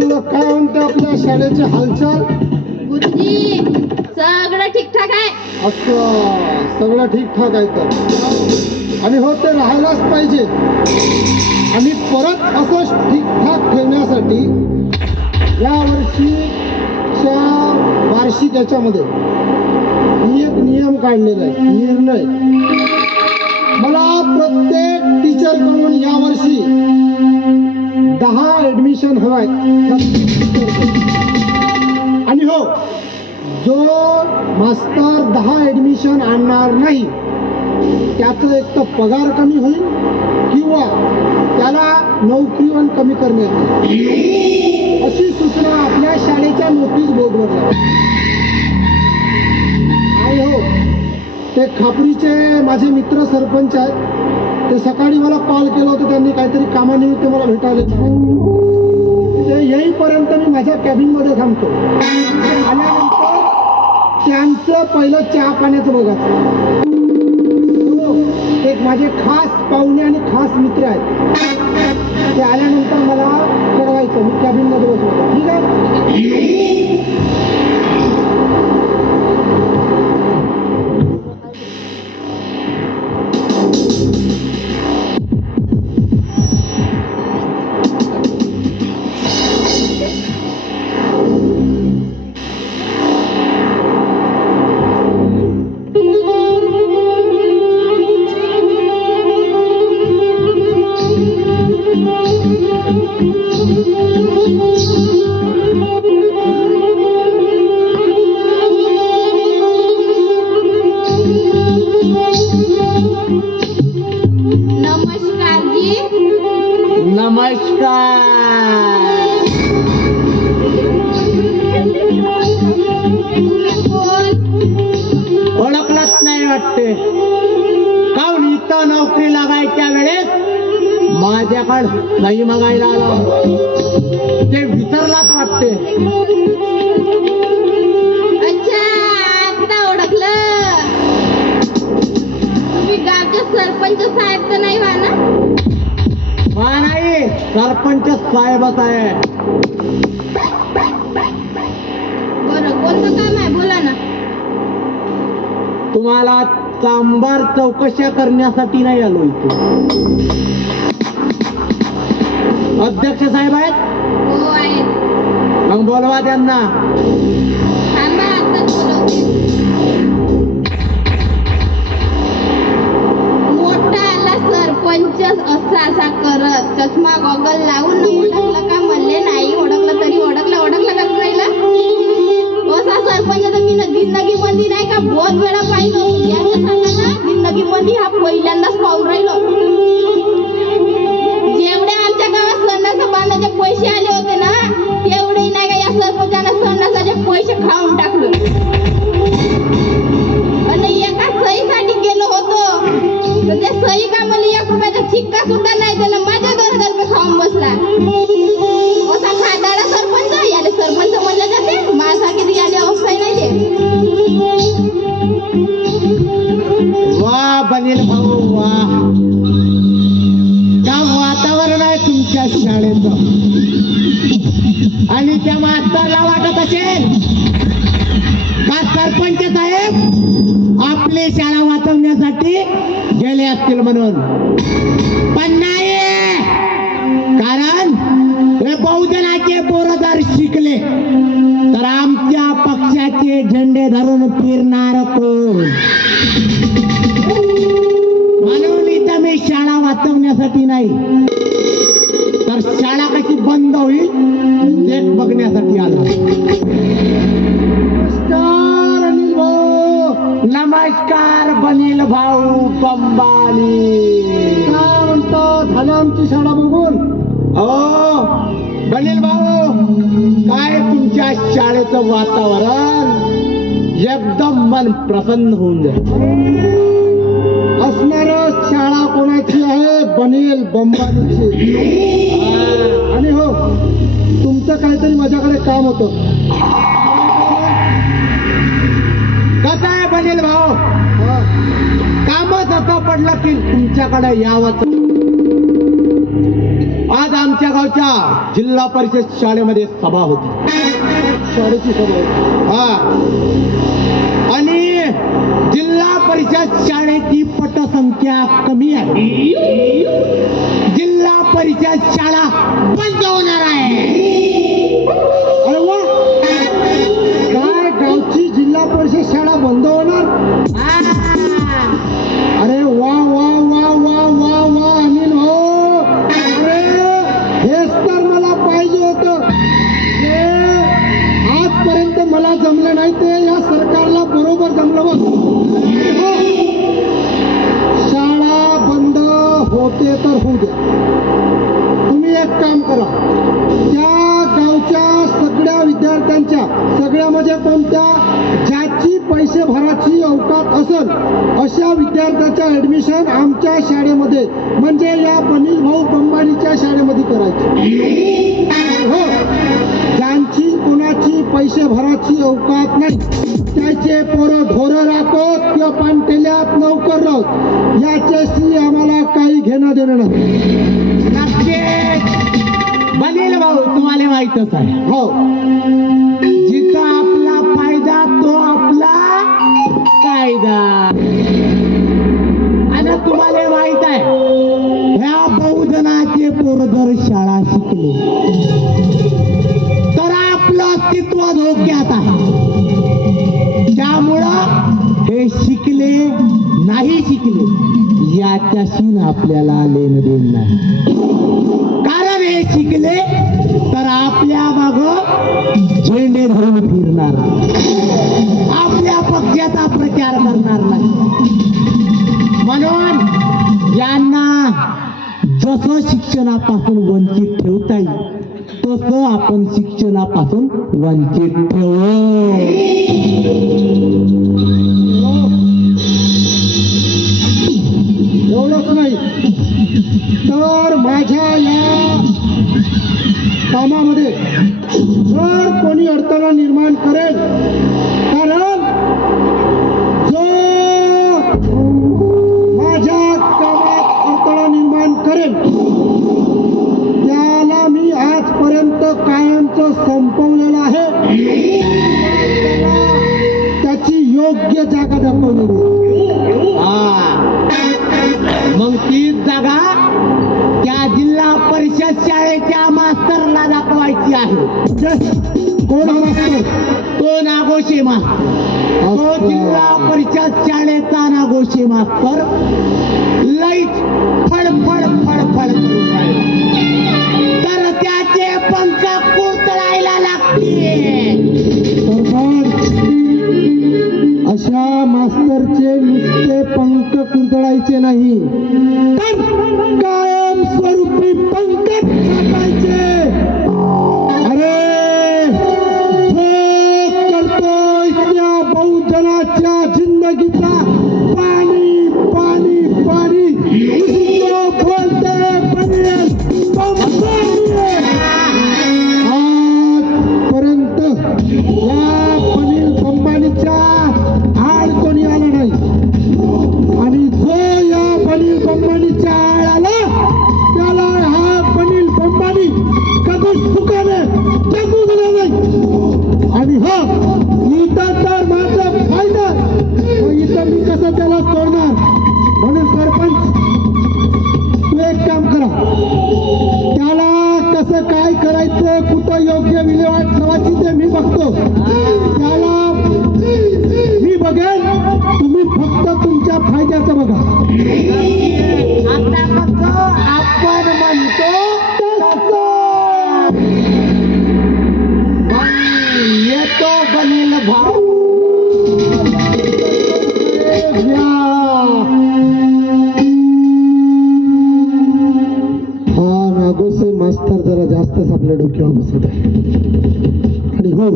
म्हणलं काय म्हणते आपल्या शाळेची हालचाल? गुरुजी सगळं ठीकठाक आहे. असं सगळं ठीकठाक आहे तर, आणि हो ते राहायलाच पाहिजे. आणि परत असं ठीकठाक ठेवण्यासाठी या वर्षीच्या वार्षिक याच्यामध्ये मी एक नियम काढलेला आहे, निर्णय. मला प्रत्येक टीचरकडून यावर्षी 10 ऍडमिशन हवाय. आणि हो, जो मास्तर 10 ऍडमिशन आणणार नाही त्याचं एक तर पगार कमी होईल किंवा त्याला नोकरीवर कमी करण्यात येईल, अशी सूचना आपल्या शाळेच्या नोटीस बोर्डवर आहे. आणि हो, ते खापरीचे माझे मित्र सरपंच आहेत, ते सकाळी मला कॉल केला होता. त्यांनी काहीतरी कामानिमित्त मला भेटायला ते येईपर्यंत मी माझ्या कॅबिनमध्ये थांबतो. आल्यानंतर त्यांचं पहिलं चहा पाण्याचं बघायचं. एक माझे खास पाहुणे आणि खास मित्र आहेत, ते आल्यानंतर मला कळवायचं. मी कॅबिनमध्ये बसलो. ठीक आहे. नमस्कार जी. नमस्कार. तुम्ही कोण? ओळखलंच नाही वाटते. काऊन इथं नोकरी लागायच्या वेळेस माझ्याकडे नाही मागायला आला, ते विसरलाच वाटते. अच्छा, आता ओळखलं. तुम्ही गावचे सरपंच साहेब तर नाही व्हा ना? नाही, सरपंच साहेबच आहे. बरं, कोणतं काम आहे बोला ना. तुम्हाला चांबार चौकशा करण्यासाठी नाही आलो इथे. अध्यक्ष साहेब आहेत? हो आहेत. मग बोलवा त्यांना. थांबा, आताच बोलवते. मोठा आला सरपंच असा करत, चष्मा गॉगल लावून ओळखलं का? म्हणले नाही ओळखलं तरी ओळखलं का राहिला? असा सरपंच तर मी जिंदगी मध्ये नाही का बहुत वेळा पाहिलो. याच्या सांगायला जिंदगी मध्ये हा पहिल्यांदाच पाहून राहिलो. जेवढे आमच्या गावात सणाचा बांधाचे पैसे आले होते ना, तेवढे नाही का या सरपंचाने सणाचे पैसे खाऊन टाकले. आणि एका सहीसाठी गेलो होतो, तर त्या सही का मला 1 रुपयाचा शिक्का सुद्धा नाही दिला. माझ्या 2 रुपये खाऊन बसला. असा खादाडा सरपंच. याले सरपंच म्हणलं जाते, माझ्यासारखी याली अवस्था नाही ते. वा बनील भाऊ, वा का वातावरण आहे तुमच्या शाळेचं. आणि त्या मास्तरला वाटत असेल का सरपंच साहेब आपली शाळा वाचवण्यासाठी गेले असतील म्हणून. पण नाही, कारण हे बहुजनाचे पोरं जर शिकले तर आमच्या पक्षाचे झेंडे धरून फिरणार कोण. म्हणून इथं मी शाळा वाचवण्यासाठी नाही, तर शाळा कशी बंद होईल ते बघण्यासाठी आला. नमस्कार अनिल भाऊ. नमस्कार बनील भाऊ बंबाली. काय म्हणतो, झालं आमची शाळा बघून? हो बनील भाऊ, काय तुमच्या शाळेचं वातावरण एकदम मन प्रसन्न होऊन जाईल. असणार शाळा कोणाची आहे? बनील बंबालीची. आणि हो, तुमचं काहीतरी माझ्याकडे काम होतं. कसं आहे बनील भाऊ, कामच असं पडलं की तुमच्याकडे यावंच. आज आमच्या गावच्या जिल्हा परिषद शाळेमध्ये सभा होती. शाळेची सभा होती. हा, आणि जिल्हा परिषद शाळेची पटसंख्या कमी आहे. जिल्हा परिषद शाळा बंद होणार आहे. अरे वा, काय गावची जिल्हा परिषद शाळा बंद होणार? अरे वा वा वा वा वा वा अनिल भाऊ, अरे हेच तर मला पाहिजे होतं. हे आजपर्यंत मला जमलं नाही ते या सरकारला बरोबर जमलं बघ. हो. शाळा बंद होते तर होऊ द्या. तुम्ही एक काम करा, त्या गावच्या सगळ्या विद्यार्थ्यांच्या, सगळ्या म्हणजे कोणत्या, ज्याची पैसे भराची अवकात असेल अशा विद्यार्थ्याच्या ऍडमिशन आमच्या शाळेमध्ये म्हणजे या अनिल भाऊ बंबानीच्या शाळेमध्ये करायची. हो, ज्यांची कोणाची पैसे भराची अवकात नाही त्याचे पोरं ढोरं राखत किंवा पानटेल्यात नौकर राहत याच्याशी आम्हाला काही घेणं देणं नाही. बनील भाऊ, तुम्हाला माहितच आहे, हो, जिथं आपला फायदा तो आपला कायदा. आणि तुम्हाला माहित आहे, ह्या बहुजनाचे पोरदर शाळा शिकले तर आपलं अस्तित्व धोक्यात आहे. त्यामुळं हे शिकले नाही शिकले याच्याशी आपल्याला लेणं देणं नाही. कारण हे शिकले तर आपल्या माग झेंडे धरून फिरणार, आपल्या पक्षाचा प्रचार करणार नाही. म्हणून यांना जसं शिक्षणापासून वंचित ठेवता येईल तसं आपण शिक्षणापासून वंचित ठेवू. एवढंच नाही तर माझ्या या कामामध्ये जर कोणी अडथळा निर्माण करेल, कारण जो माझ्या कामात अडथळा निर्माण करेल त्याला मी आजपर्यंत कायमचं संपवलेलं आहे. त्याला त्याची योग्य जागा दाखवलेली. मग तीच जागा त्या जिल्हा परिषद शाळेच्या मास्तरला दाखवायची आहे. कोण हा मास्तर? तो नागोशे मास्तर, तो जिल्हा परिषद शाळेचा नागोशे मास्तर लईच फडफड फडफड करून राहिला तर त्याचे पंख कुरतडायला लागतील. अशा मास्तरचे नुसते पंख कुरतडायचे नाही तर कायम स्वरूपी पंख छापायचे. अरे जो करतोय त्या बहुजनाच्या जिंदगीचा पाणी पाणी पाणी नुसतं बोलते बनेल आजपर्यंत या अनिल अंबानीच्या आड कोणी आलं नाही आणि जो या अनिल अंबानीच्या आड आला त्याला हा अनिल अंबानी कधीच सुखाने जगू दिला नाही. आणि हो, इथं तर माझा फायदा, इथं मी कसं त्याला सोडणार. म्हणून सरपंच तू एक काम करा, त्याला कसं काय करायचं, कुठं योग्य विल्हेवाट ठेवायची ते मी बघतो. त्याला मी बघेन, तुम्ही फक्त तुमच्या फायद्याचं बघा. आता कसं आपण म्हणतो येतो बनील भाऊ. हा नागोसे मास्तर जरा जास्तच आपल्या डोक्यावर बसत आहे. आणि हो,